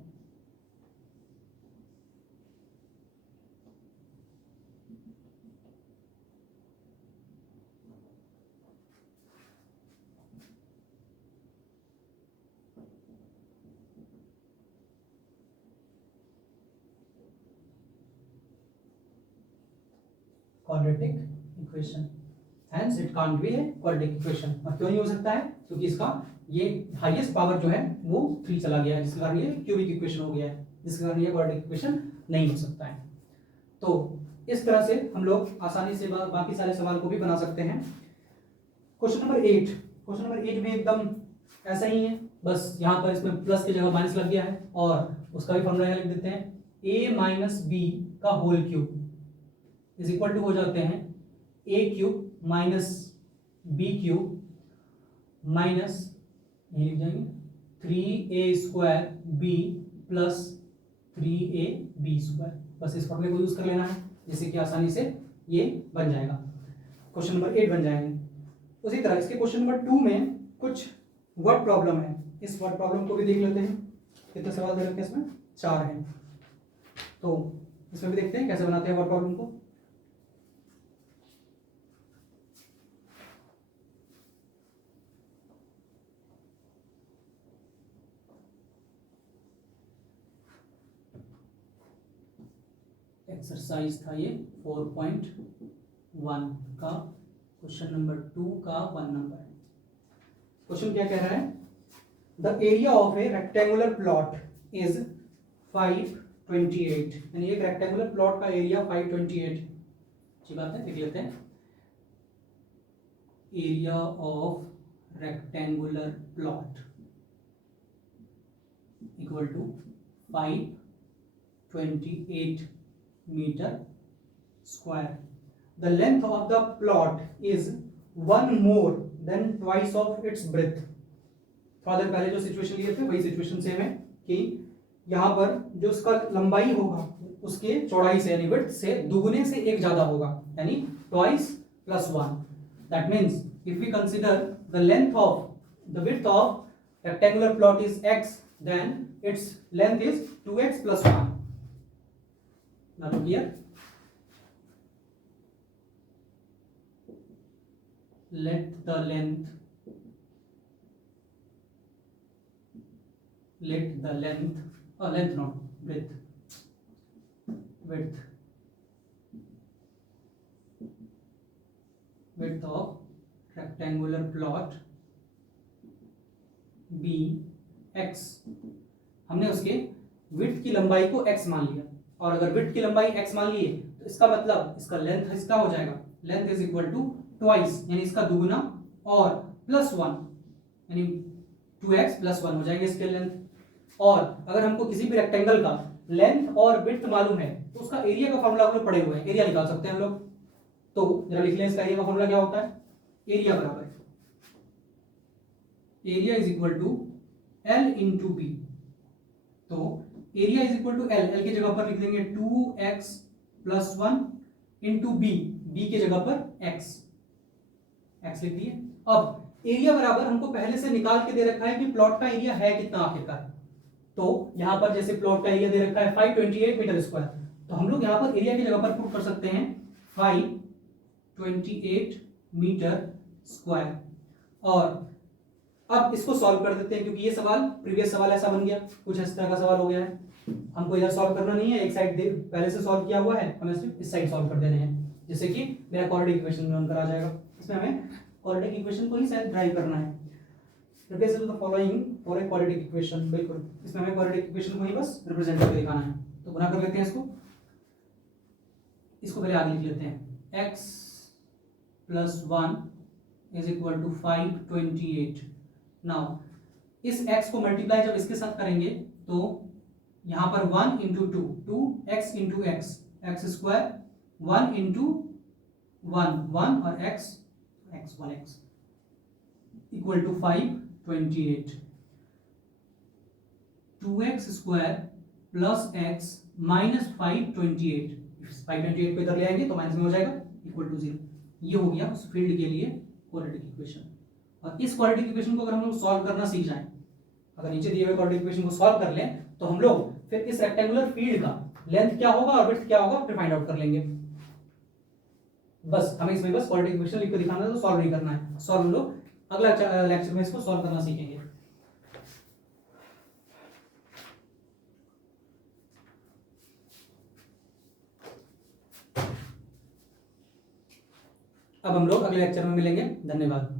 quadratic equation, hence it can't be a quadratic equation। और क्यों नहीं हो सकता है, क्योंकि इसका ये हाईएस्ट पावर जो है वो 3 चला गया है, जिसके कारण ये क्यूबिक इक्वेशन हो गया है, जिसके कारण ये क्वाड्रेटिक इक्वेशन नहीं हो सकता है। तो इस तरह से हम लोग आसानी से बाकी सारे सवाल को भी बना सकते हैं। क्वेश्चन नंबर 8, क्वेश्चन नंबर 8 भी एकदम ऐसा ही है, बस यहाँ पर इसमें प्लस की जगह माइनस लग गया है, और उसका भी फॉर्मूला यहाँ लिख देते हैं, a - b का whole cube is equal to हो जाते हैं a cube minus b cube minus ये लिख जाएंगे 3a square b plus 3ab square. बस इस फॉर्मूले को यूज कर लेना है जिससे कि आसानी से ये बन जाएगा, क्वेश्चन नंबर 8 बन जाएंगे। उसी तरह इसके क्वेश्चन नंबर 2 में कुछ वर्ड प्रॉब्लम है, इस वर्ड प्रॉब्लम को भी देख लेते हैं। कितने सवाल दे रखे हैं इसमें? 4 हैं। तो इसमें भी देखते हैं कैसे बनाते हैं वर्ड प्रॉब्लम को। एक्सरसाइज था ये 4.1 का क्वेश्चन नंबर 2 का 1 नंबर है। क्वेश्चन क्या कह रहा है? The area of A rectangular plot is 528, यानी एक रेक्टेंगुलर प्लॉट का एरिया 528। अच्छी बात है, देख लेते हैं। Area of rectangular plot equal to 528 metre square. The length of the plot is 1 more than twice of its breadth. थोड़ा देर पहले जो सिचुएशन लिए थे वही सिचुएशन सेम है कि यहां पर जो उसका लंबाई होगा उसके चौड़ाई से यानी विड्थ से दुगने से एक ज्यादा होगा, यानी twice plus 1। That means if we consider the length of the width of rectangular plot is x, then its length is 2x plus 1. Now look here. Let the length length not width of rectangular plot be x। हमने उसके width की लंबाई को x मान लिया, और अगर width की लंबाई x मान लिए तो इसका मतलब इसका लेंथ इसका हो जाएगा, length is equal to twice यानी इसका दुगुना और प्लस 1 यानी 2x प्लस 1 हो जाएगी इसके लेंथ। और अगर हमको किसी भी रेक्टेंगल का लेंथ और विड्थ मालूम है तो उसका एरिया का फॉर्मूला हम लोग पढ़े हुए हैं, एरिया निकाल सकते हैं हम लोग। तो जरा लिख लें इसका एरिया का फॉर्मूला क्या होता है? एरिया बराबर area is equal to L into b. तो area is equal to L की जगह पर लिख देंगे 2x प्लस 1 इंटू बी की जगह पर x लिख दिए। अब एरिया बराबर हमको पहले से निकाल के दे रखा है कि प्लॉट का एरिया है कितना आखिरकार। तो यहां पर जैसे प्लॉट का एरिया दे रखा है 528 मीटर स्क्वायर, तो हम लोग यहां पर एरिया की जगह पर पुट कर सकते हैं 528 मीटर स्क्वायर। और अब इसको सॉल्व कर देते हैं, क्योंकि ये सवाल प्रीवियस सवाल ऐसा बन गया, कुछ इस तरह का सवाल हो गया है। हमको इधर सॉल्व करना नहीं है, एक साइड पहले से सॉल्व किया हुआ है, हमें सिर्फ इस साइड सॉल्व कर देने हैं, जिससे कि मेरा क्वाड्रेटिक इक्वेशन बनकर आ जाएगा। इसमें हमें क्वाड्रेटिक इक्वेशन को ही शायद ड्राइव करना है। Replace the following for a quadratic equation, बिल्कुल इसमें हमें क्वाड्रेटिक इक्वेशन को ही बस रिप्रेजेंट करके दिखाना है। तो गुना कर लेते हैं इसको पहले आगे लिख लेते हैं। x plus 1 is equal to 528। Now इस x को मल्टीप्लाई जब इसके साथ करेंगे तो यहां पर 1 into 2x into x square 1 into 1 और x 1x equal to 528। 2x square plus x minus 528 को इधर ले आएंगे तो माइनस में हो जाएगा इक्वल टू 0। ये हो गया उस फील्ड के लिए क्वाड्रेटिक इक्वेशन। और इस क्वाड्रेटिक इक्वेशन को अगर हम लोग सॉल्व करना सीख जाएं, अगर नीचे दिए हुए क्वाड्रेटिक इक्वेशन को सॉल्व कर लें तो हम लोग फिर इस रेक्टेंगुलर फील्ड का लेंथ क्या होगा और विड्थ क्या होगा फिर फाइंड आउट कर लेंगे। बस हमें इसमें बस क्वाड्रेटिक इक्वेशन लिख के दिखाना है, तो सॉल्व नहीं करना है। सॉल्व हम लोग अगला लेक्चर में इसको सॉल्व करना सीखेंगे। अब हम लोग अगले लेक्चर में मिलेंगे। धन्यवाद।